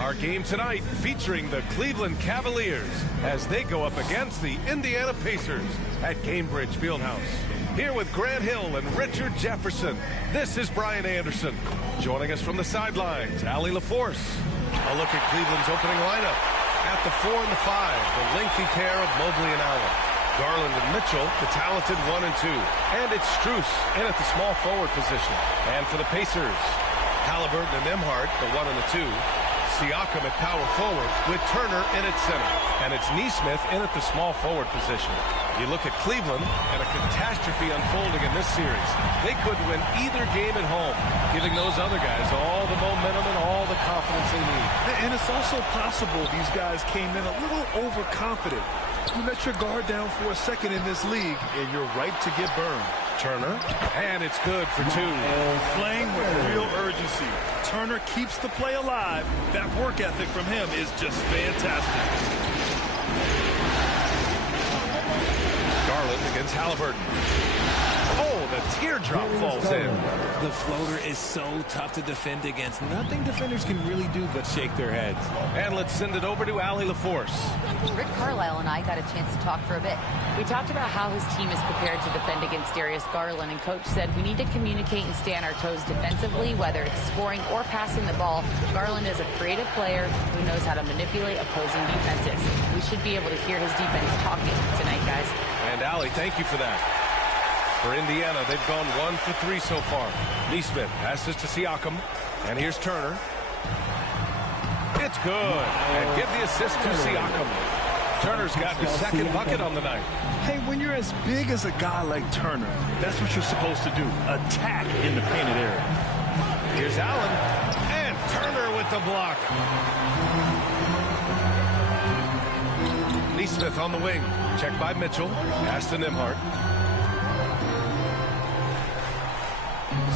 Our game tonight featuring the Cleveland Cavaliers as they go up against the Indiana Pacers at Gainbridge Fieldhouse. Here with Grant Hill and Richard Jefferson, this is Brian Anderson. Joining us from the sidelines, Allie LaForce. A look at Cleveland's opening lineup. At the 4 and the 5, the lengthy pair of Mobley and Allen. Garland and Mitchell, the talented 1 and 2. And it's Strus in at the small forward position. And for the Pacers, Halliburton and Nembhard, the 1 and the 2. Siakam at power forward with Turner in at center. And it's Nesmith in at the small forward position. You look at Cleveland and a catastrophe unfolding in this series. They could win either game at home, giving those other guys all the momentum and all the confidence they need. And it's also possible these guys came in a little overconfident. You let your guard down for a second in this league, and you're right to get burned. Turner, and it's good for 2. Playing with real urgency. Turner keeps the play alive. That work ethic from him is just fantastic. Garland against Halliburton. Oh, the teardrop falls in. The floater is so tough to defend against. Nothing defenders can really do but shake their heads. And let's send it over to Allie LaForce. Rick Carlisle and I got a chance to talk for a bit. We talked about how his team is prepared to defend against Darius Garland, and Coach said we need to communicate and stay on our toes defensively, whether it's scoring or passing the ball. Garland is a creative player who knows how to manipulate opposing defenses. We should be able to hear his defense talking tonight, guys. And Allie, thank you for that. For Indiana, they've gone 1 for 3 so far. Nesmith passes to Siakam, and here's Turner. It's good, and give the assist to Siakam. Turner's got his second bucket on the night. Hey, when you're as big as a guy like Turner, that's what you're supposed to do. Attack in the painted area. Here's Allen, and Turner with the block. Nesmith on the wing. Checked by Mitchell. Pass to Nembhard.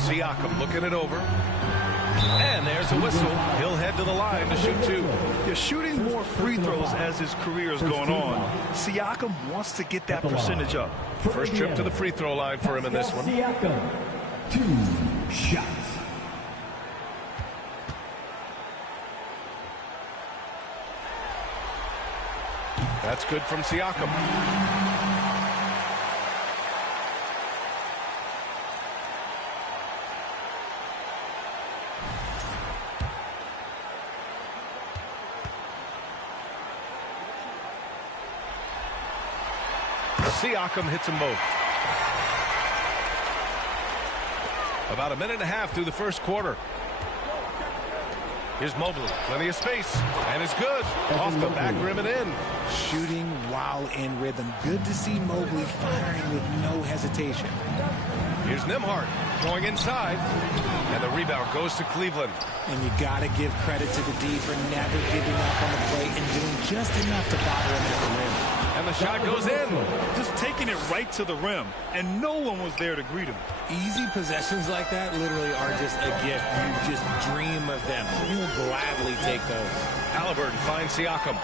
Siakam looking it over. And there's a whistle. He'll head to the line to shoot 2. You're shooting more free throws as his career is going on. Siakam wants to get that percentage up. First trip to the free throw line for him in this one. Siakam, 2 shots. That's good from Siakam. Siakam hits them both. About a minute and a half through the first quarter. Here's Mobley. Plenty of space. And it's good. Off the back rim and in. Shooting while in rhythm. Good to see Mobley firing with no hesitation. Here's Nembhard going inside. And the rebound goes to Cleveland. And you got to give credit to the D for never giving up on the play and doing just enough to bother him at the rim. And the shot goes in. Just taking it right to the rim, and no one was there to greet him. Easy possessions like that literally are just a gift. You just dream of them. You'll gladly take those. Halliburton finds Siakam.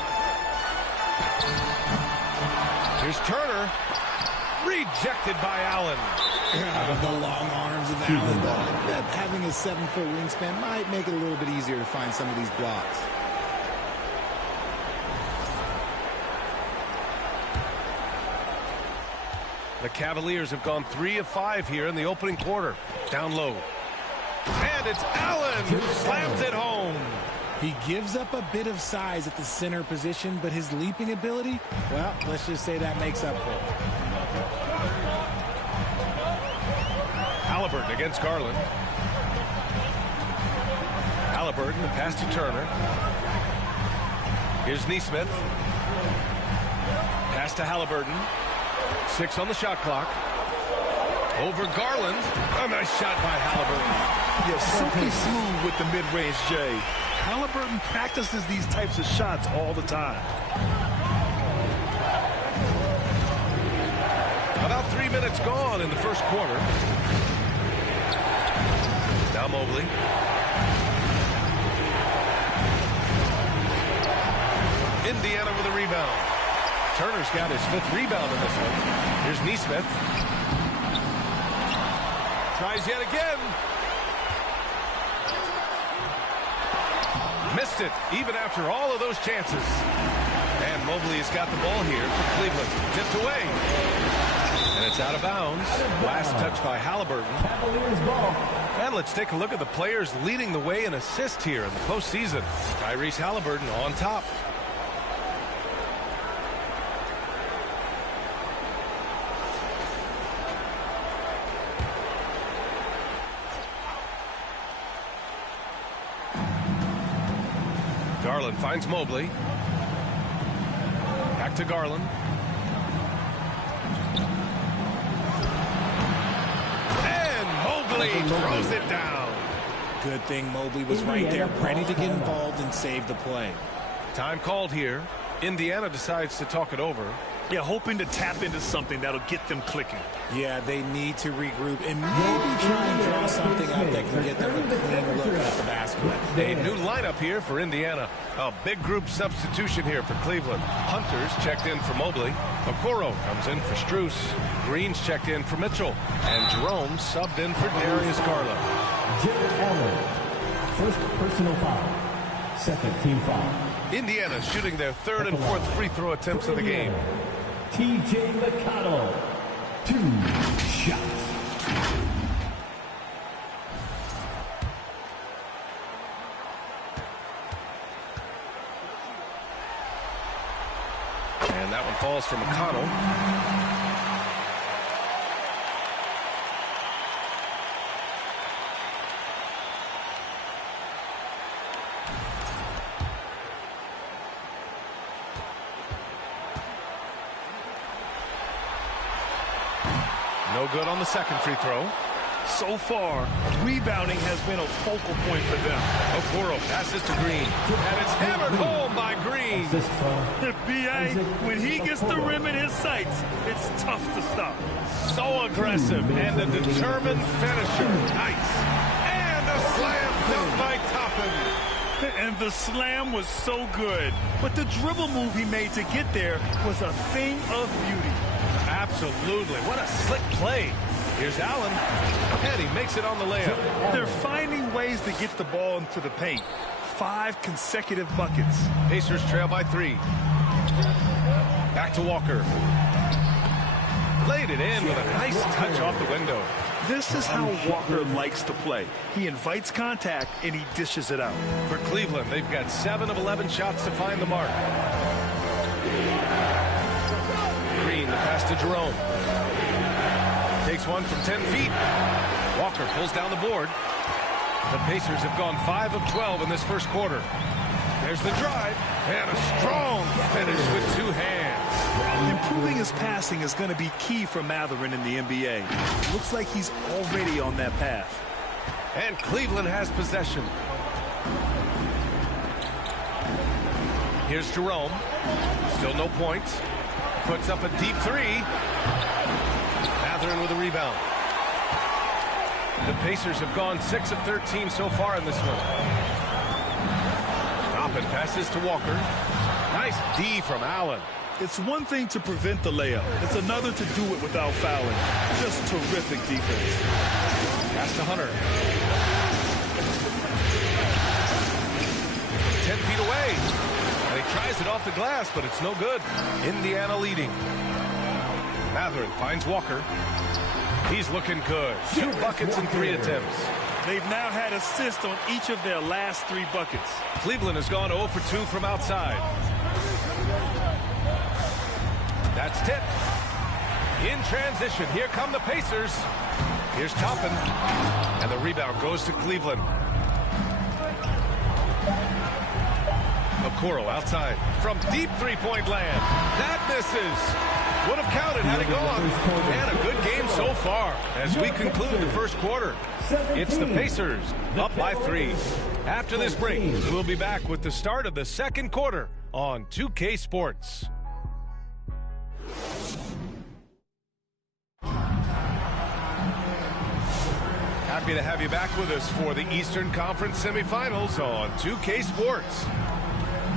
Here's Turner. Rejected by Allen. The long arms of Allen, though. Having a 7-foot wingspan might make it a little bit easier to find some of these blocks. The Cavaliers have gone 3 of 5 here in the opening quarter. Down low. And it's Allen who slams it home. He gives up a bit of size at the center position, but his leaping ability, well, let's just say that makes up for it. Halliburton against Garland. Halliburton, the pass to Turner. Here's Nesmith. Pass to Halliburton. 6 on the shot clock. Over Garland. A nice shot by Halliburton. Yeah, silky smooth with the mid-range, Jay. Halliburton practices these types of shots all the time. About 3 minutes gone in the first quarter. Now Mobley. Indiana with a rebound. Turner's got his 5th rebound in this one. Here's Nesmith. Tries yet again. Missed it, even after all of those chances. And Mobley has got the ball here for Cleveland. Tipped away. And it's out of bounds. Last touch by Halliburton. Cavaliers ball. And let's take a look at the players leading the way in assists here in the postseason. Tyrese Halliburton on top. Garland finds Mobley. Back to Garland. And Mobley throws it down. Good thing Mobley was right there, ready to get involved and save the play. Time called here. Indiana decides to talk it over. Yeah, hoping to tap into something that'll get them clicking. Yeah, they need to regroup and maybe try and draw something out that can get them a clean look at the basket. A new lineup here for Indiana. A big group substitution here for Cleveland. Hunter's checked in for Mobley. Okoro comes in for Strus. Green's checked in for Mitchell. And Jerome subbed in for Darius Garland. Jared Allen. First personal foul. Second team foul. Indiana shooting their third and fourth free throw attempts of the game. TJ McConnell. 2 shots. And that one falls for McConnell. No good on the second free throw. So far, rebounding has been a focal point for them. Okoro passes to Green. And it's hammered home by Green. B.A., when he gets the rim in his sights, it's tough to stop. So aggressive and a determined finisher. Nice. And a slam dunk by Toppin. And the slam was so good. But the dribble move he made to get there was a thing of beauty. Absolutely. What a slick play. Here's Allen. And he makes it on the layup. They're finding ways to get the ball into the paint. 5 consecutive buckets. Pacers trail by 3. Back to Walker. Laid it in with a nice touch off the window. This is how Walker likes to play. He invites contact and he dishes it out. For Cleveland, they've got 7 of 11 shots to find the mark. Green, the pass to Jerome. Takes one from 10 feet. Walker pulls down the board. The Pacers have gone 5 of 12 in this first quarter. There's the drive and a strong finish with 2 hands. Improving his passing is going to be key for Mathurin in the NBA. Looks like he's already on that path. And Cleveland has possession. Here's Jerome. Still no points. Puts up a deep 3. Mathurin with a rebound. The Pacers have gone 6 of 13 so far in this one. Toppin passes to Walker. Nice D from Allen. It's one thing to prevent the layup. It's another to do it without fouling. Just terrific defense. Pass to Hunter. 10 feet away. And he tries it off the glass, but it's no good. Indiana leading. Mathurin finds Walker. He's looking good. 2 buckets in 3 attempts. They've now had assists on each of their last 3 buckets. Cleveland has gone 0 for 2 from outside. That's tipped. In transition, here come the Pacers. Here's Toppin. And the rebound goes to Cleveland. Okoro outside from deep three-point land. That misses. Would have counted had it gone. And a good game so far as we conclude the first quarter. It's the Pacers up by 3. After this break, we'll be back with the start of the second quarter on 2K Sports. Happy to have you back with us for the Eastern Conference semifinals on 2K Sports.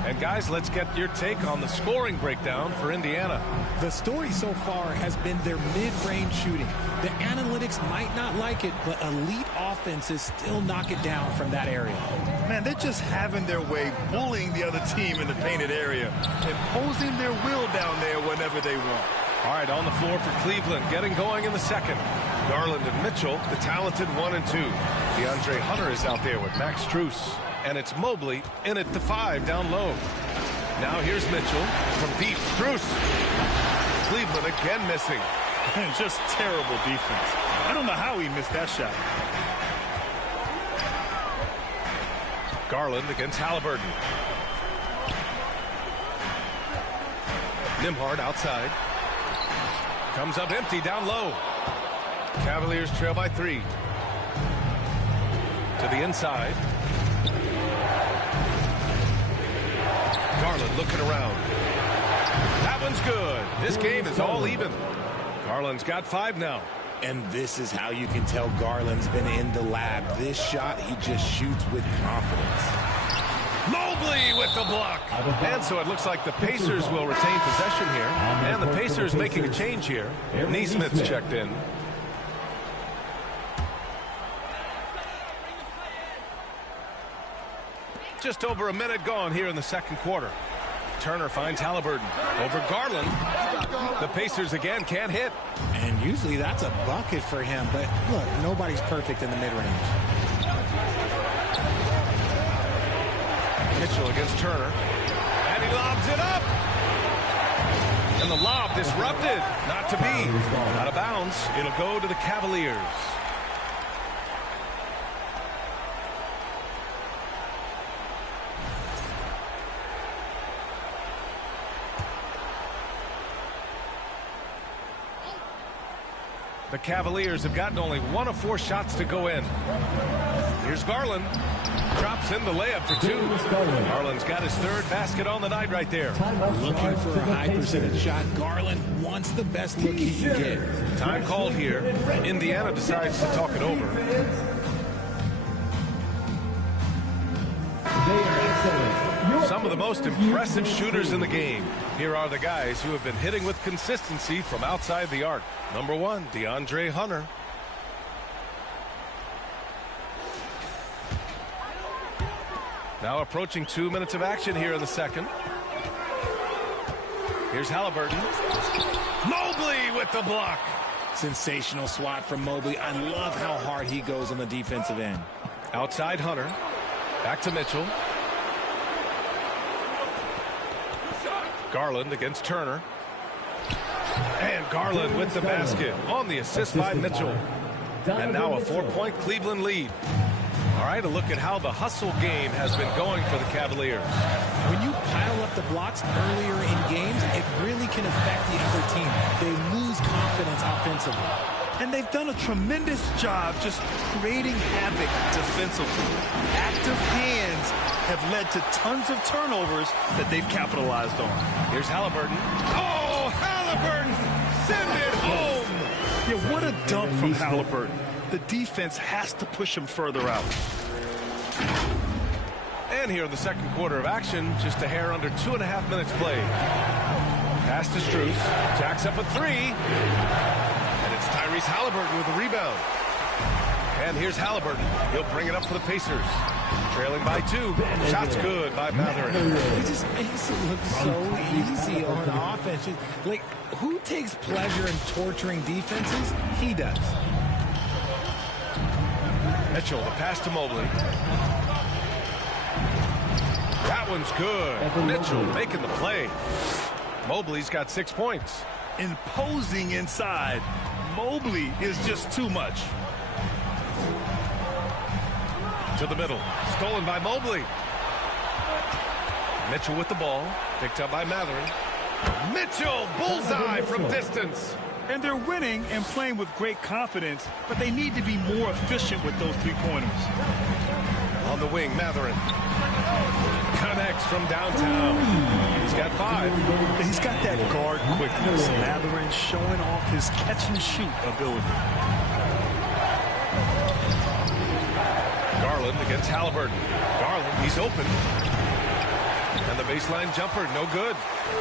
And guys, let's get your take on the scoring breakdown for Indiana. The story so far has been their mid-range shooting. The analytics might not like it, but elite offenses still knock it down from that area. Man, they're just having their way, bullying the other team in the painted area, imposing their will down there whenever they want. All right, on the floor for Cleveland, getting going in the second. Garland and Mitchell, the talented 1 and 2. DeAndre Hunter is out there with Max Strus. And it's Mobley in at the 5 down low. Now here's Mitchell from deep. Strus. Cleveland again missing. And just terrible defense. I don't know how he missed that shot. Garland against Halliburton. Nembhard outside. Comes up empty down low. Cavaliers trail by 3. To the inside. Garland looking around. That one's good. This game is all even. Garland's got 5 now. And this is how you can tell Garland's been in the lab. This shot, he just shoots with confidence. Mobley with the block. And so it looks like the Pacers will retain possession here. And the Pacers making a change here. Neesmith's checked in. Just over a minute gone here in the second quarter. Turner finds Halliburton over Garland. The Pacers again can't hit. And usually that's a bucket for him. But look, nobody's perfect in the mid-range. Mitchell against Turner. And he lobs it up. And the lob disrupted. Not to be. Out of bounds. It'll go to the Cavaliers. The Cavaliers have gotten only 1 of 4 shots to go in. Here's Garland. Drops in the layup for 2. Garland's got his 3rd basket on the night right there. Looking for a high percentage shot. Garland wants the best look he can get. Time called here. Indiana decides to talk it over. Some of the most impressive shooters in the game. Here are the guys who have been hitting with consistency from outside the arc. Number 1, DeAndre Hunter. Now approaching 2 minutes of action here in the second. Here's Halliburton. Mobley with the block. Sensational swat from Mobley. I love how hard he goes on the defensive end. Outside Hunter. Back to Mitchell. Garland against Turner. And Garland with the basket on the assist by Mitchell. And now a 4-point Cleveland lead. All right, a look at how the hustle game has been going for the Cavaliers. When you pile up the blocks earlier in games, it really can affect the other team. They lose confidence offensively. And they've done a tremendous job just creating havoc defensively. Active hands have led to tons of turnovers that they've capitalized on. Here's Halliburton. Oh, Halliburton! Send it home! Yeah, what a dump from Halliburton. The defense has to push him further out. And here in the second quarter of action, just a hair under 2.5 minutes played. Pass to Strus. Jacks up a 3. And it's Tyrese Halliburton with the rebound. And here's Halliburton. He'll bring it up for the Pacers. Trailing by 2. Shots good by Matherin. He just makes it look so easy on offense. Like, who takes pleasure in torturing defenses? He does. Mitchell, the pass to Mobley. That one's good. Mitchell making the play. Mobley's got 6 points. Imposing inside. Mobley is just too much. To the middle. Stolen by Mobley. Mitchell with the ball. Picked up by Matherin. Mitchell, bullseye from distance. And they're winning and playing with great confidence, but they need to be more efficient with those 3-pointers. On the wing, Matherin. Connects from downtown. He's got 5. He's got that guard quickness. Matherin showing off his catch-and-shoot ability. Garland against Halliburton. Garland, he's open. And the the baseline jumper, no good.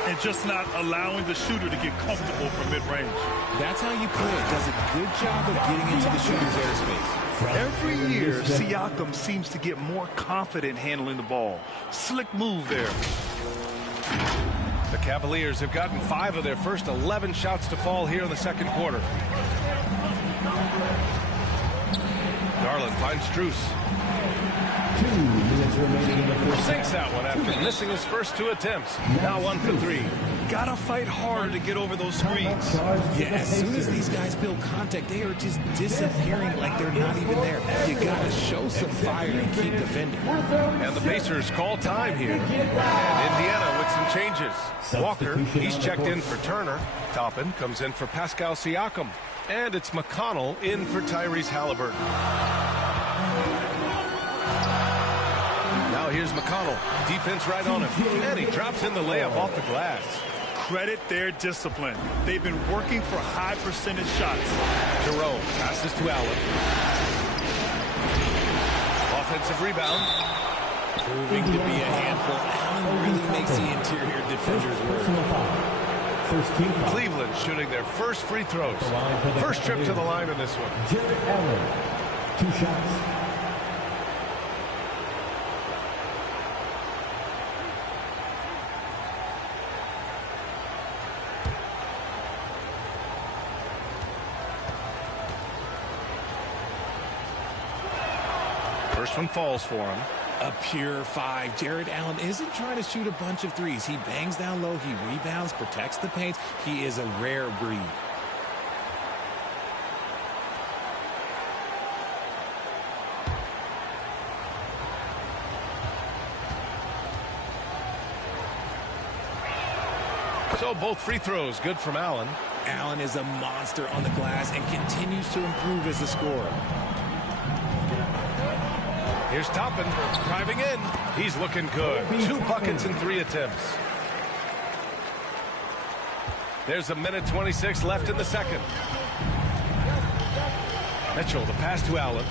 And just not allowing the shooter to get comfortable from mid-range. That's how you play. It does a good job of getting into the shooter's airspace. Every year, Siakam seems to get more confident handling the ball. Slick move there. The Cavaliers have gotten 5 of their first 11 shots to fall here in the second quarter. Garland finds Strus. 2 minutes remaining in the first Sinks that one after missing his first 2 attempts. Now 1 for 3. Gotta fight harder to get over those screens. Yeah, as soon as these guys build contact, they are just disappearing like they're not even there. You gotta show some fire and keep defending. And the Pacers call time here. And Indiana with some changes. Walker, he's checked in for Turner. Toppin comes in for Pascal Siakam. And it's McConnell in for Tyrese Halliburton. Now here's McConnell. Defense right on him. And he drops in the layup off the glass. Credit their discipline. They've been working for high percentage shots. Jerome passes to Allen. Offensive rebound. Proving to be a handful. Allen really makes the interior defenders work. First team foul. Cleveland shooting their first free throws. First trip to the line in this one. Jared Allen, 2 shots. First one falls for him. A pure 5. Jared Allen isn't trying to shoot a bunch of threes. He bangs down low. He rebounds, protects the paint. He is a rare breed. So both free throws good from Allen. Allen is a monster on the glass and continues to improve as a scorer. Here's Toppin driving in. He's looking good. 2 buckets in 3 attempts. There's a minute 26 left in the second. Mitchell, the pass to Allen.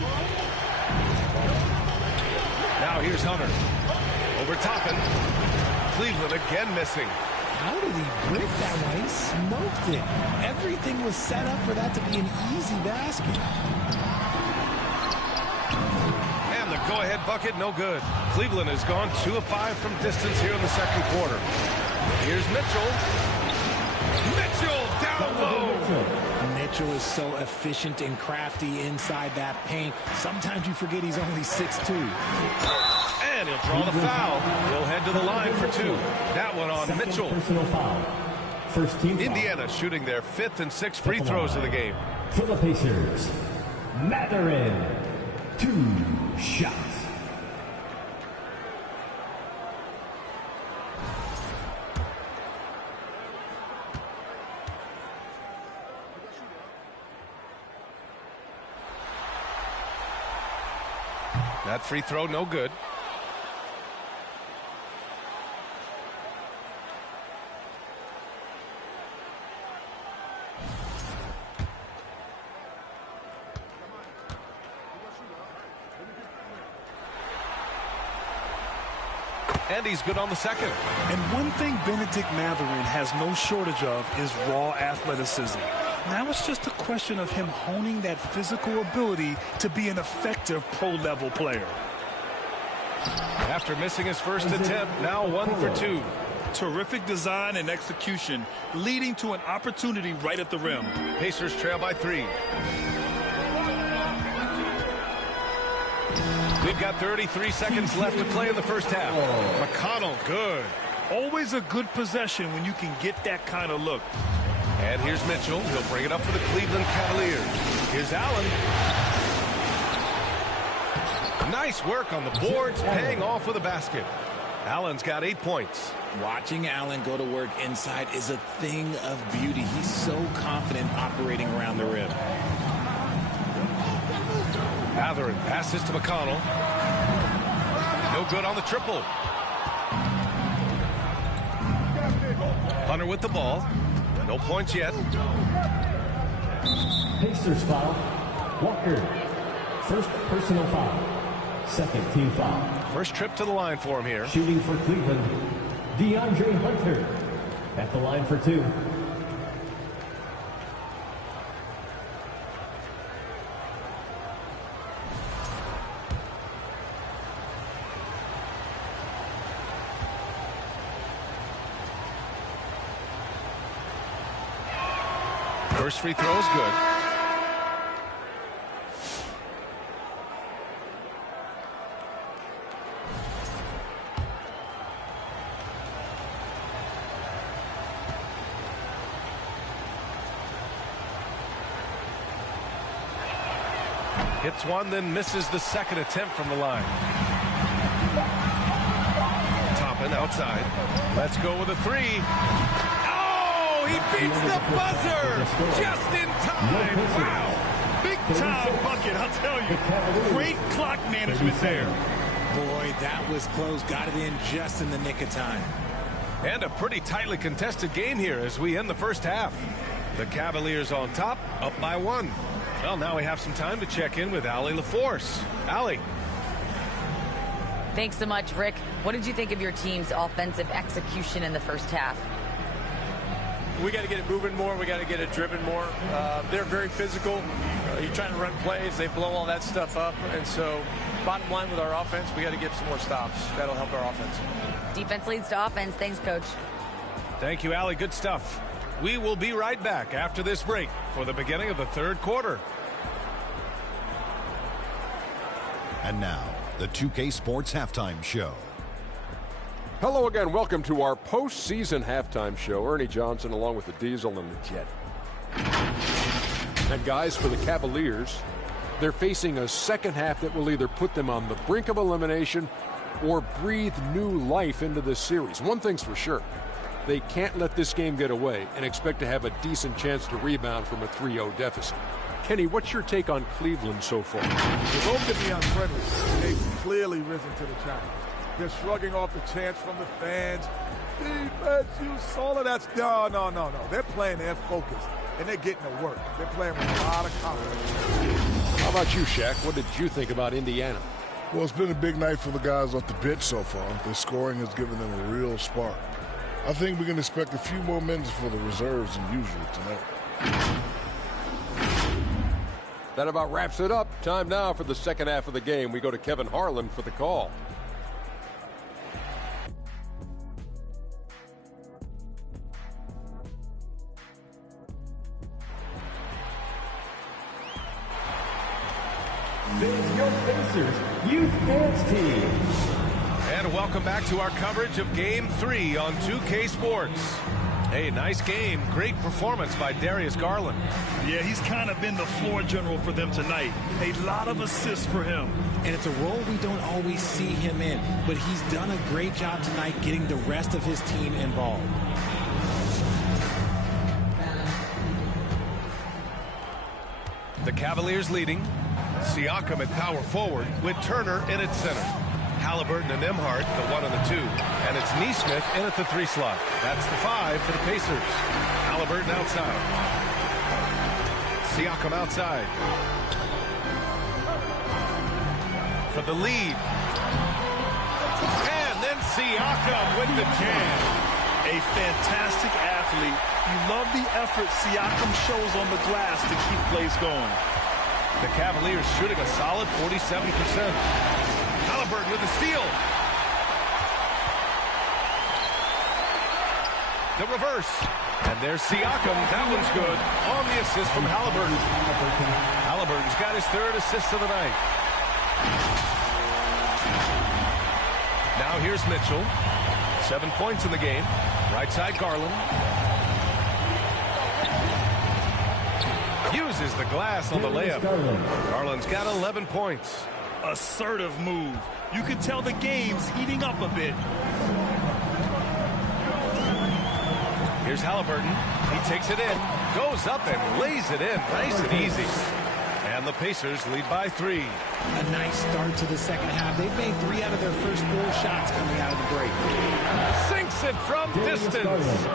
Now here's Hunter. Over Toppin. Cleveland again missing. How did he break that one? He smoked it. Everything was set up for that to be an easy basket. And the go-ahead bucket, no good. Cleveland has gone 2 of 5 from distance here in the second quarter. Here's Mitchell. Mitchell down low. Mitchell is so efficient and crafty inside that paint. Sometimes you forget he's only 6'2". And he'll draw the foul. He'll head to the line for 2. That one on Mitchell. Personal foul. First team foul. Indiana shooting their 5th and 6th free throws of the game. For the Pacers, Mathurin, 2 shots. That free throw, no good. And he's good on the second. And one thing Benedict Mathurin has no shortage of is raw athleticism. Now it's just a question of him honing that physical ability to be an effective pro-level player. After missing his first attempt, now 1 for 2. Terrific design and execution, leading to an opportunity right at the rim. Pacers trail by 3. We've got 33 seconds left to play in the first half. McConnell, good. Always a good possession when you can get that kind of look. And here's Mitchell. He'll bring it up for the Cleveland Cavaliers. Here's Allen. Nice work on the boards, paying off with a basket. Allen's got 8 points. Watching Allen go to work inside is a thing of beauty. He's so confident operating around the rim. Mathurin passes to McConnell. No good on the triple. Hunter with the ball. No points yet. Pacers foul. Walker. First personal foul. Second team foul. First trip to the line for him here. Shooting for Cleveland, DeAndre Hunter at the line for 2. First free throw is good. Hits one, then misses the second attempt from the line. Toppin outside. Let's go with a 3. Oh, he beats the buzzer just in time. Wow. Big time bucket, I'll tell you. Great clock management there. Boy, that was close. Got it in just in the nick of time. And a pretty tightly contested game here as we end the first half. The Cavaliers on top, up by 1. Well, now we have some time to check in with Allie LaForce. Allie. Thanks so much, Rick. What did you think of your team's offensive execution in the first half? We got to get it moving more. We got to get it driven more. They're very physical. You're trying to run plays. They blow all that stuff up. And so bottom line with our offense, we got to get some more stops. That'll help our offense. Defense leads to offense. Thanks, Coach. Thank you, Allie. Good stuff. We will be right back after this break for the beginning of the third quarter. And now, the 2K Sports Halftime Show. Hello again. Welcome to our postseason halftime show. Ernie Johnson along with the Diesel and the Jet. And guys, for the Cavaliers, they're facing a second half that will either put them on the brink of elimination or breathe new life into this series. One thing's for sure. They can't let this game get away and expect to have a decent chance to rebound from a 3-0 deficit. Kenny, what's your take on Cleveland so far? They both can be unfriendly. They've clearly risen to the challenge. They're shrugging off the chants from the fans. Defense, you saw it. That's no. They're playing their focus, and they're getting to work. They're playing with a lot of confidence. How about you, Shaq? What did you think about Indiana? Well, it's been a big night for the guys off the bench so far. The scoring has given them a real spark. I think we can expect a few more minutes for the reserves than usual tonight. That about wraps it up. Time now for the second half of the game. We go to Kevin Harlan for the call. This is your Pacers Youth Dance Team. And welcome back to our coverage of Game 3 on 2K Sports. Hey, nice game. Great performance by Darius Garland. Yeah, he's kind of been the floor general for them tonight. A lot of assists for him. And it's a role we don't always see him in, but he's done a great job tonight getting the rest of his team involved. The Cavaliers leading. Siakam at power forward with Turner in at center. Halliburton and Nembhard, the 1 and the 2. And it's Nesmith in at the 3 slot. That's the 5 for the Pacers. Halliburton outside. Siakam outside. For the lead. And then Siakam with the jam. A fantastic athlete. You love the effort Siakam shows on the glass to keep plays going. The Cavaliers shooting a solid 47%. Halliburton with the steal. The reverse. And there's Siakam. That one's good. On the assist from Halliburton. Halliburton's got his 3rd assist of the night. Now here's Mitchell. 7 points in the game. Right side Garland. Uses the glass on the layup. Garland's got 11 points. Assertive move. You can tell the game's heating up a bit. Here's Halliburton. He takes it in, goes up and lays it in. Nice and easy. And the Pacers lead by 3. A nice start to the second half. They've made 3 out of their first 4 shots coming out of the break. Sinks it from distance.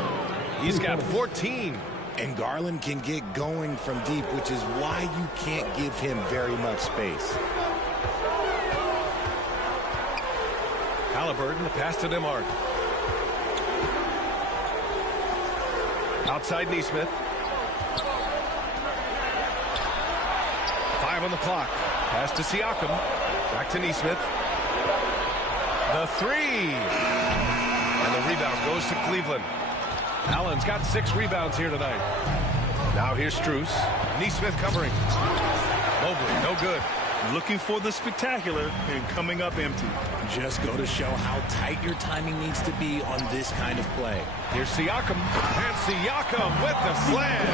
He's got 14. And Garland can get going from deep, which is why you can't give him very much space. Halliburton, the pass to Nembhard. Outside Neesmith. 5 on the clock. Pass to Siakam. Back to Neesmith. The 3. And the rebound goes to Cleveland. Allen's got 6 rebounds here tonight. Now here's Strus. Neesmith covering. Mobley, no good. Looking for the spectacular and coming up empty. Just go to show how tight your timing needs to be on this kind of play. Here's Siakam. And Siakam with the slam.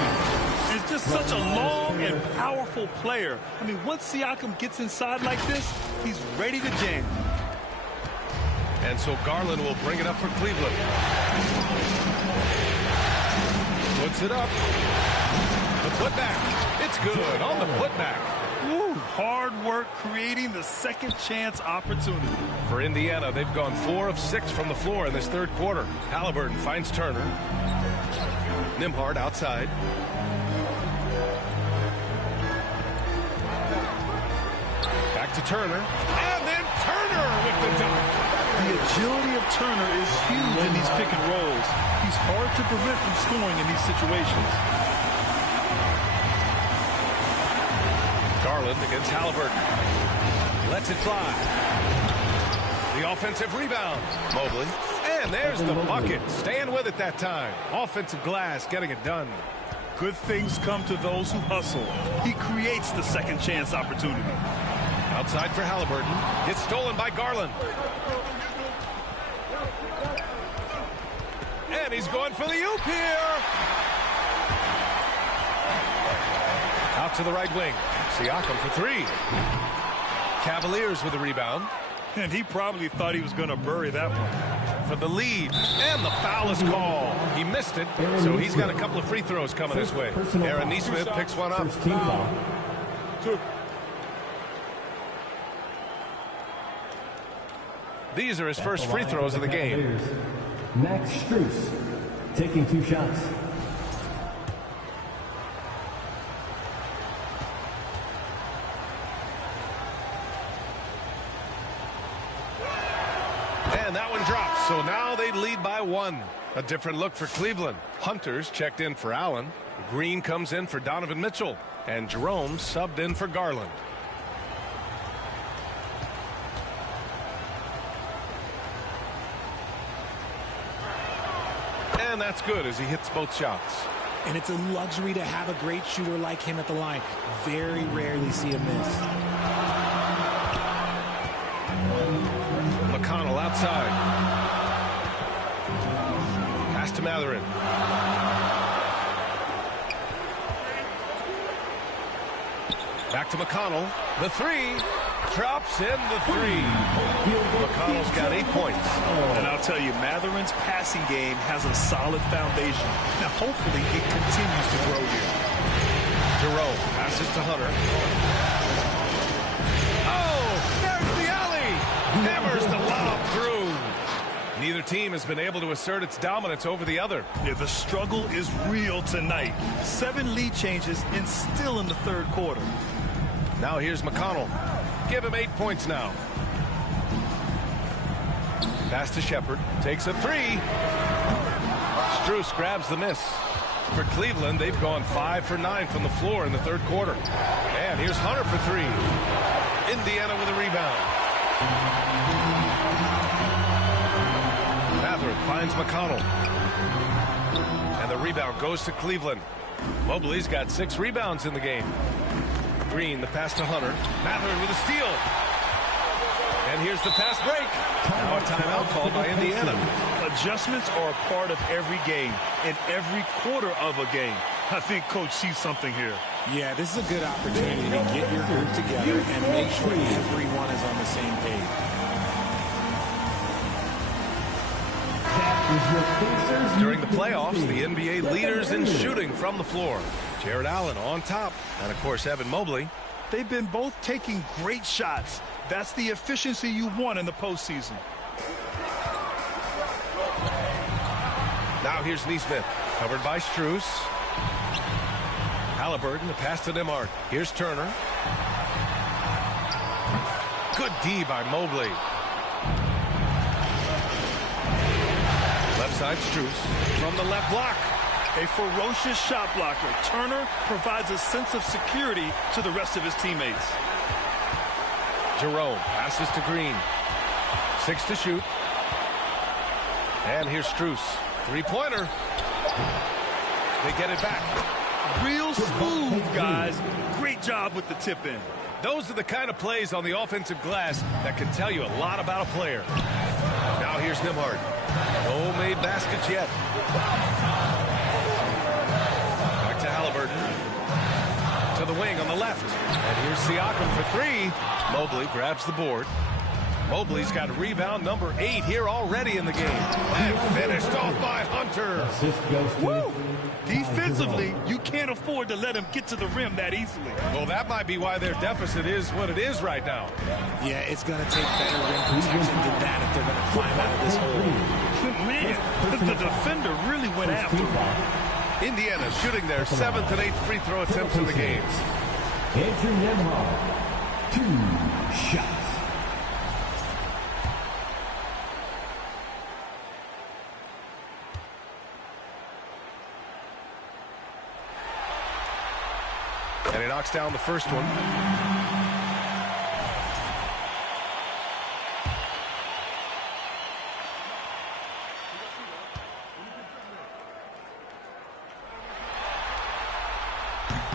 It's just such a long and powerful player. I mean, once Siakam gets inside like this, he's ready to jam. And so Garland will bring it up for Cleveland. Puts it up. The putback. It's good on the putback. Ooh, hard work creating the second chance opportunity. For Indiana, they've gone 4 of 6 from the floor in this third quarter. Halliburton finds Turner. Nembhard outside. Back to Turner. And then Turner with the dunk. The agility of Turner is huge in these pick and rolls. He's hard to prevent from scoring in these situations. Garland against Halliburton. Lets it fly. The offensive rebound. Mobley. And there's the bucket. Staying with it that time. Offensive glass getting it done. Good things come to those who hustle. He creates the second chance opportunity. Outside for Halliburton. It's stolen by Garland. And he's going for the oop here. Out to the right wing. Siakam for 3. Cavaliers with the rebound. And he probably thought he was going to bury that one. For the lead. And the foul is called. He missed it, so he's got a couple of free throws coming his way. Aaron Neesmith picks one up. These are his first free throws of the game. Max Strus taking 2 shots. And that one drops, so now they lead by 1. A different look for Cleveland. Hunters checked in for Allen. Green comes in for Donovan Mitchell. And Jerome subbed in for Garland. And that's good as he hits both shots. And it's a luxury to have a great shooter like him at the line. Very rarely see a miss. McConnell outside. Pass to Matherin. Back to McConnell. The 3. Drops in the 3. McConnell's got 8 points. And I'll tell you, Matherin's passing game has a solid foundation. Now, hopefully, it continues to grow here. Jerome passes to Hunter. Oh, there's the alley. Hammers the lob through. Neither team has been able to assert its dominance over the other. Yeah, the struggle is real tonight. 7 lead changes and still in the third quarter. Now here's McConnell. Give him 8 points now. Pass to Shepard. Takes a 3. Strus grabs the miss. For Cleveland, they've gone 5 for 9 from the floor in the third quarter. And here's Hunter for 3. Indiana with a rebound. Matherin finds McConnell. And the rebound goes to Cleveland. Mobley's got 6 rebounds in the game. Green, the pass to Hunter. Matherin with a steal. And here's the fast break. Now a timeout called by Indiana. Adjustments are a part of every game and every quarter of a game. I think Coach sees something here. Yeah, this is a good opportunity to get your group together and make sure everyone is on the same page. During the playoffs, the NBA leaders in shooting from the floor. Jared Allen on top. And, of course, Evan Mobley. They've been both taking great shots. That's the efficiency you want in the postseason. Now here's Neesmith. Covered by Strus. Halliburton, the pass to Nembhard. Here's Turner. Good D by Mobley. Left side Strus from the left block. A ferocious shot blocker, Turner provides a sense of security to the rest of his teammates. Jerome passes to Green. 6 to shoot. And here's Strus. Three-pointer. They get it back. Real smooth, guys. Great job with the tip-in. Those are the kind of plays on the offensive glass that can tell you a lot about a player. Now here's Nembhard. No made baskets yet. Back to Halliburton. To the wing on the left. And here's Siakam for 3. Mobley grabs the board. Mobley's got rebound number 8 here already in the game. And finished off by Hunter. Woo! Defensively, you can't afford to let him get to the rim that easily. Well, that might be why their deficit is what it is right now. Yeah, it's going to take better rim protection than that if they're going to climb out of this hole. Man, the defender really went after him. Indiana shooting their 7th and 8th free throw attempts in the game. Andrew Nembhard, 2 shots. And he knocks down the first one.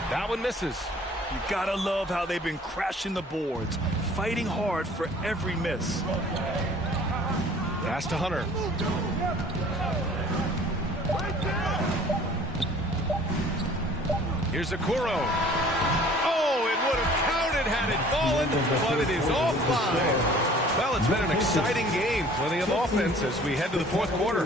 That one misses. You gotta love how they've been crashing the boards, fighting hard for every miss. Pass to Hunter. Here's Okoro. Oh, it would have counted had it fallen, but it is offline. Well, it's been an exciting game. Plenty of offense as we head to the fourth quarter.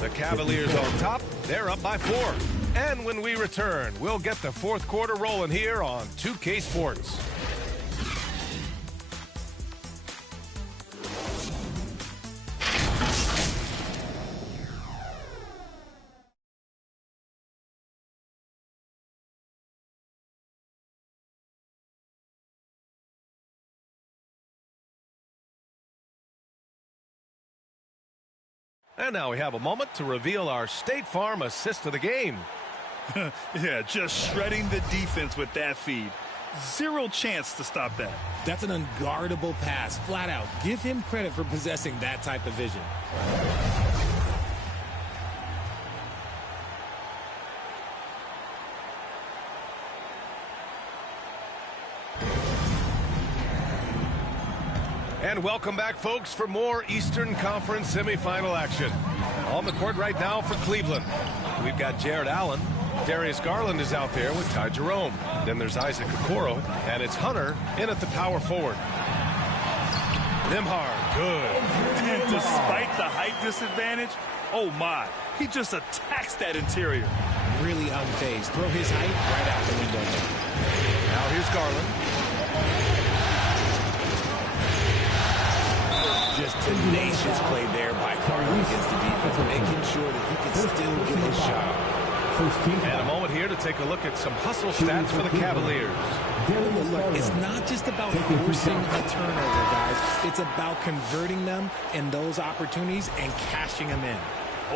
The Cavaliers on top. They're up by 4. And when we return, we'll get the fourth quarter rolling here on 2K Sports. And now we have a moment to reveal our State Farm assist of the game. Yeah, just shredding the defense with that feed. Zero chance to stop that. That's an unguardable pass, flat out. Give him credit for possessing that type of vision. And welcome back, folks, for more Eastern Conference semifinal action. On the court right now for Cleveland, we've got Jared Allen. Darius Garland is out there with Ty Jerome. Then there's Isaac Okoro, and it's Hunter in at the power forward. Nembhard, good. And despite the height disadvantage, oh my, he just attacks that interior. Really unfazed. Throw his height right out the window. Now here's Garland. Just tenacious play there by Garland against the defense, making sure that he can still get his shot. And a moment here to take a look at some hustle stats for the Cavaliers. Look, it's not just about forcing a turnover, guys. It's about converting them in those opportunities and cashing them in.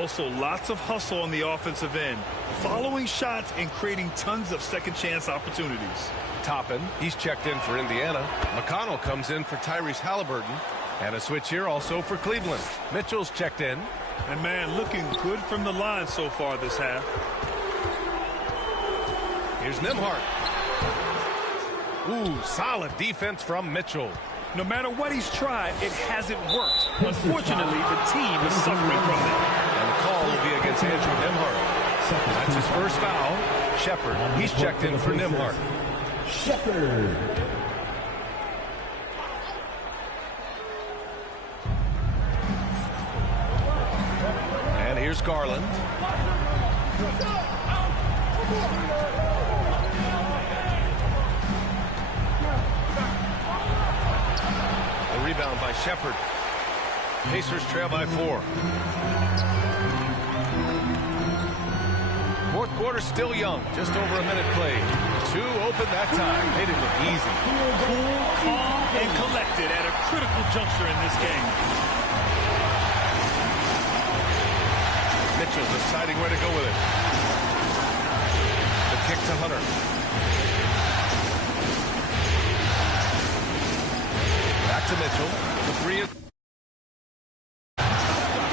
Also, lots of hustle on the offensive end, following shots and creating tons of second chance opportunities. Toppin, he's checked in for Indiana. McConnell comes in for Tyrese Halliburton. And a switch here also for Cleveland. Mitchell's checked in. And man, looking good from the line so far this half. Here's Nembhard. Ooh, solid defense from Mitchell. No matter what he's tried, it hasn't worked. Unfortunately, the team is suffering from it. And the call will be against Andrew Nembhard. That's his first foul. Shepard, he's checked in for Nembhard. Shepard. And here's Garland. A rebound by Shepard. Pacers trail by 4. Fourth quarter still young. Just over a minute played. 2 open that time. They didn't look easy. Cool, calm, and collected at a critical juncture in this game. Mitchell deciding where to go with it. kick to Hunter. Back to Mitchell. The three.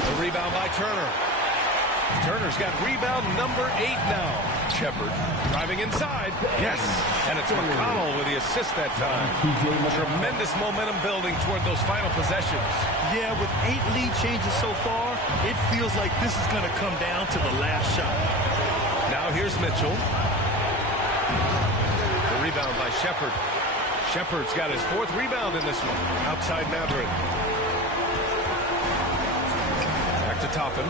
The rebound by Turner. Turner's got rebound number 8 now. Shepard driving inside. Yes. And it's McConnell with the assist that time. Tremendous momentum building toward those final possessions. Yeah, with 8 lead changes so far, it feels like this is going to come down to the last shot. Now here's Mitchell. The rebound by Shepard. Shepard's got his 4th rebound in this one. Outside Matherin. Back to Toppin.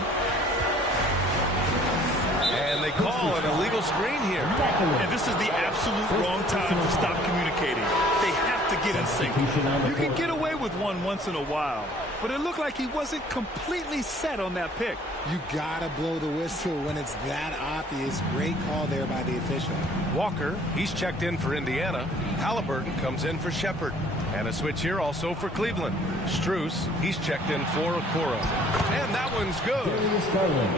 And they call an illegal screen here. And this is the absolute wrong time to stop communicating. They have to get in sync. You can get away with one once in a while, but it looked like he wasn't completely set on that pick. You gotta blow the whistle when it's that obvious. Great call there by the official. Walker, he's checked in for Indiana. Halliburton comes in for Shepard. And a switch here also for Cleveland. Strus, he's checked in for Okoro. And that one's good.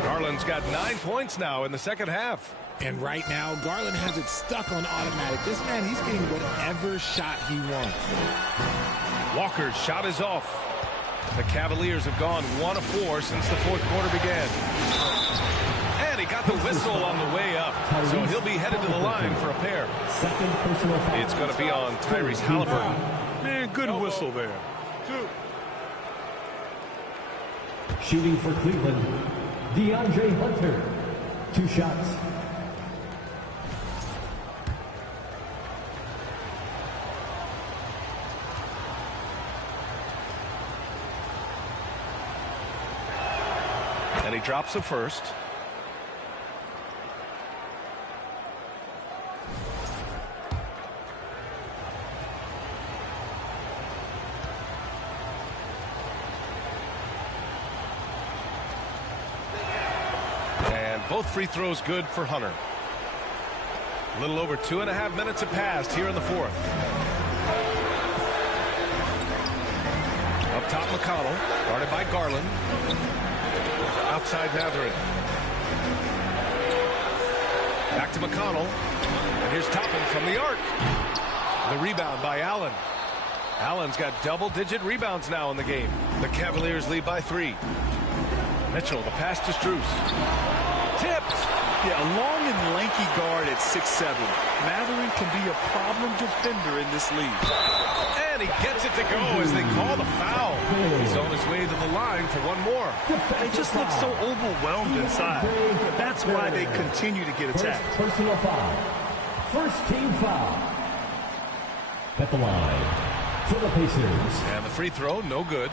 Garland's got 9 points now in the second half. And right now, Garland has it stuck on automatic. This man, he's getting whatever shot he wants. Walker's shot is off. The Cavaliers have gone 1 of 4 since the 4th quarter began. And he got the whistle on the way up. So he'll be headed to the line for a pair. It's going to be on Tyrese Halliburton. Man, good whistle there. 2. Shooting for Cleveland, DeAndre Hunter. 2 shots. And he drops the first. And both free throws good for Hunter. A little over 2.5 minutes have passed here in the 4th. Up top, McConnell, guarded by Garland. Outside Matherin. Back to McConnell. And here's Toppin from the arc. The rebound by Allen. Allen's got double-digit rebounds now in the game. The Cavaliers lead by 3. Mitchell, the pass to Strus. Tipped. Yeah, a long and lanky guard at 6'7". Matherin can be a problem defender in this league. And he gets it to go as they call the foul. He's on his way to the line for one more. They just look so overwhelmed inside. That's why they continue to get attacked. Personal foul. First team foul. At the line for the Pacers. And the free throw, no good.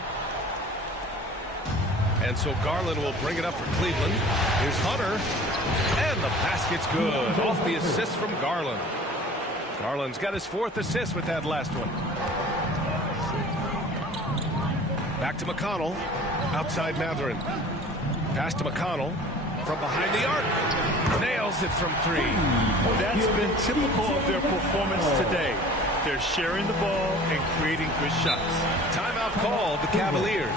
And so Garland will bring it up for Cleveland. Here's Hunter. And the basket's good. Off the assist from Garland. Garland's got his 4th assist with that last one. Back to McConnell. Outside Matherin. Pass to McConnell. From behind the arc. Nails it from 3. That's been typical of their performance today. They're sharing the ball and creating good shots. Timeout called the Cavaliers.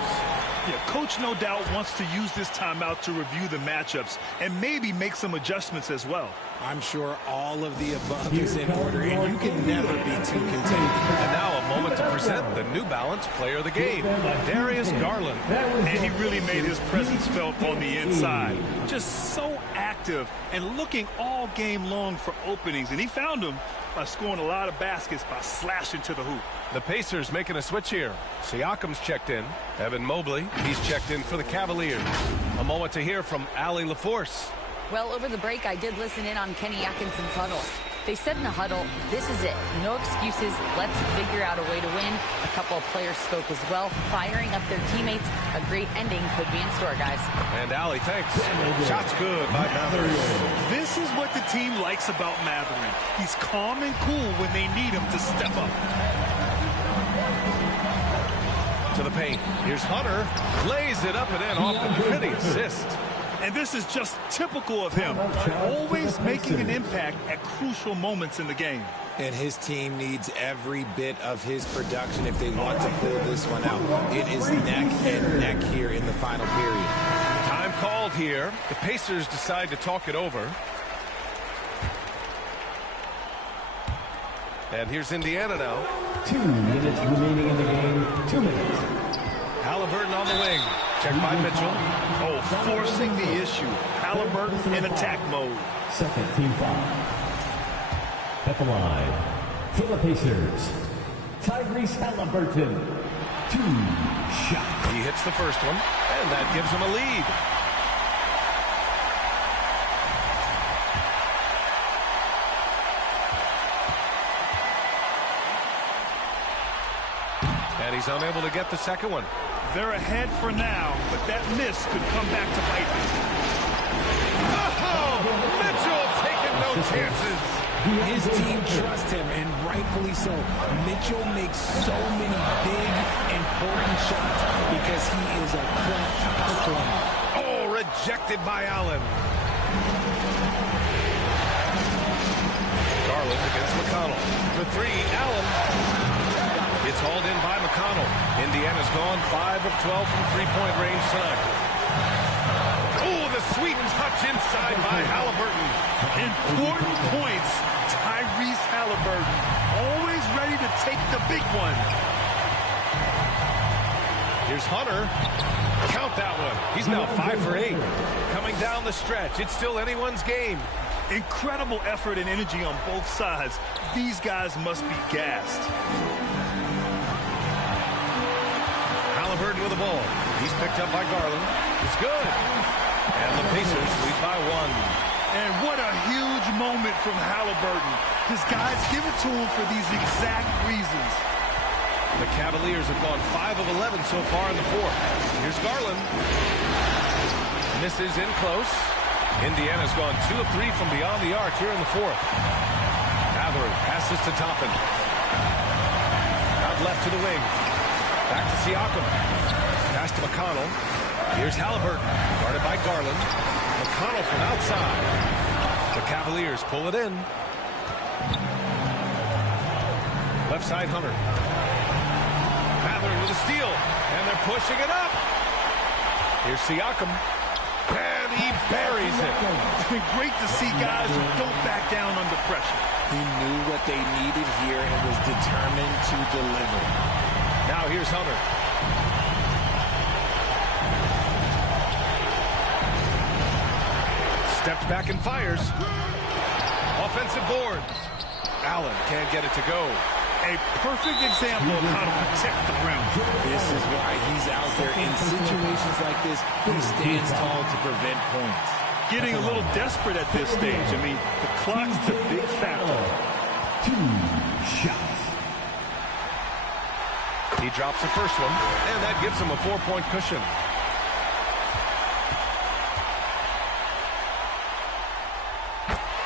Yeah, coach no doubt wants to use this timeout to review the matchups and maybe make some adjustments as well. I'm sure all of the above is in order, and you can never be too content. And now a moment to present the New Balance player of the game, Darius Garland. And he really made his presence felt on the inside. Just so active and looking all game long for openings. And he found them by scoring a lot of baskets by slashing to the hoop. The Pacers making a switch here. Siakam's checked in. Evan Mobley, he's checked in for the Cavaliers. A moment to hear from Allie LaForce. Well, over the break, I did listen in on Kenny Atkinson's huddle. They said in the huddle, this is it. No excuses. Let's figure out a way to win. A couple of players spoke as well, firing up their teammates. A great ending could be in store, guys. And Allie, thanks. Shots good by Matherin. This is what the team likes about Matherin. He's calm and cool when they need him to step up. To the paint. Here's Hunter. Lays it up and in off the pretty assist. And this is just typical of him. Always making an impact at crucial moments in the game. And his team needs every bit of his production if they want to pull this one out. It is neck and neck here in the final period. Time called here. The Pacers decide to talk it over. And here's Indiana now. 2 minutes remaining in the game. 2 minutes. Halliburton on the wing. Checked by Mitchell. Oh, forcing the issue. Halliburton in attack mode. Second team foul. At the line for the Pacers, Tyrese Halliburton. 2 shots. He hits the first one, and that gives him a lead. And he's unable to get the second one. They're ahead for now, but that miss could come back to bite them. Oh, Mitchell taking no chances. His team trusts him, and rightfully so. Mitchell makes so many big, important shots because he is a clutch performer. Oh, rejected by Allen. Garland against McConnell. For 3, Allen. It's hauled in by McConnell. Indiana's gone 5 of 12 from three-point range tonight. Oh, the sweet touch inside by Halliburton. Important points. Tyrese Halliburton, always ready to take the big one. Here's Hunter. Count that one. He's now 5 for 8. Coming down the stretch. It's still anyone's game. Incredible effort and energy on both sides. These guys must be gassed. Halliburton with the ball. He's picked up by Garland. It's good. And the Pacers lead by 1. And what a huge moment from Halliburton. His guys give it to him for these exact reasons. The Cavaliers have gone 5 of 11 so far in the fourth. Here's Garland. Misses in close. Indiana's gone 2 of 3 from beyond the arc here in the fourth. Mathurin passes to Toppin. Out left to the wing. Back to Siakam. Pass to McConnell. Here's Halliburton. Guarded by Garland. McConnell from outside. The Cavaliers pull it in. Left side, Hunter. Mathurin with a steal. And they're pushing it up. Here's Siakam. And he buries it. Great to see guys who don't back down under pressure. He knew what they needed here and was determined to deliver. Now here's Hunter. Steps back and fires. Offensive boards. Allen can't get it to go. A perfect example of how to protect the rim. This is why he's out there in situations like this. He stands tall to prevent points. Getting a little desperate at this stage. I mean, the clock's the big factor. 2 shots. He drops the first one, and that gives him a 4-point cushion.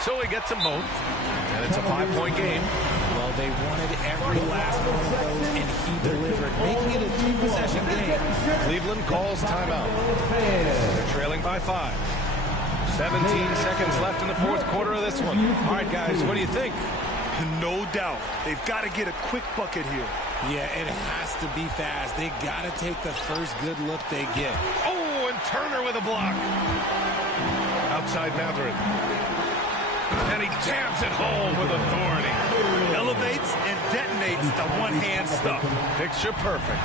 So he gets them both, and it's a 5-point game. Well, they wanted every last one of those, and he delivered, making it a 2-possession game. Cleveland calls timeout. They're trailing by 5. 17 seconds left in the fourth quarter of this one. All right, guys, what do you think? No doubt. They've got to get a quick bucket here. Yeah, it has to be fast. They got to take the first good look they get. Oh, and Turner with a block. Outside Mathurin. And he jams it home with authority. Elevates and detonates the one-hand stuff. Picture perfect.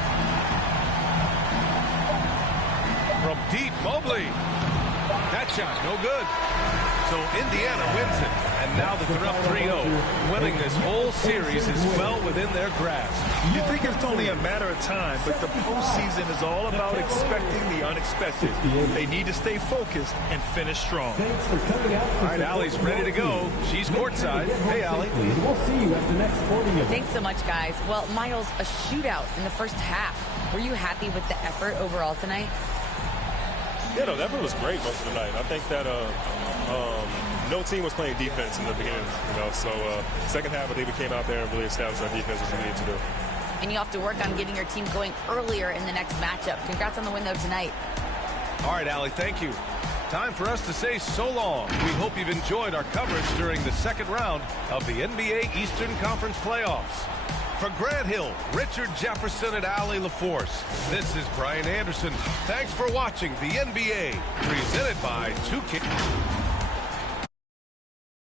From deep, Mobley. That shot, no good. So Indiana wins it. And now that they're up 3-0, winning this whole series is well within their grasp. You think it's only a matter of time, but the postseason is all about expecting the unexpected. They need to stay focused and finish strong. Thanks for coming out. All right, Allie's ready to go. She's courtside. Hey, Allie. We'll see you at the next sporting event. Thanks so much, guys. Well, Miles, a shootout in the first half. Were you happy with the effort overall tonight? Yeah, no, the effort was great most of the night. I think that no team was playing defense in the beginning, so second half I think we came out there and really established our defense as we needed to do. And you have to work on getting your team going earlier in the next matchup. Congrats on the win, though, tonight. All right, Allie, thank you. Time for us to say so long. We hope you've enjoyed our coverage during the second round of the NBA Eastern Conference playoffs. For Grant Hill, Richard Jefferson, and Allie LaForce, this is Brian Anderson. Thanks for watching the NBA, presented by 2K.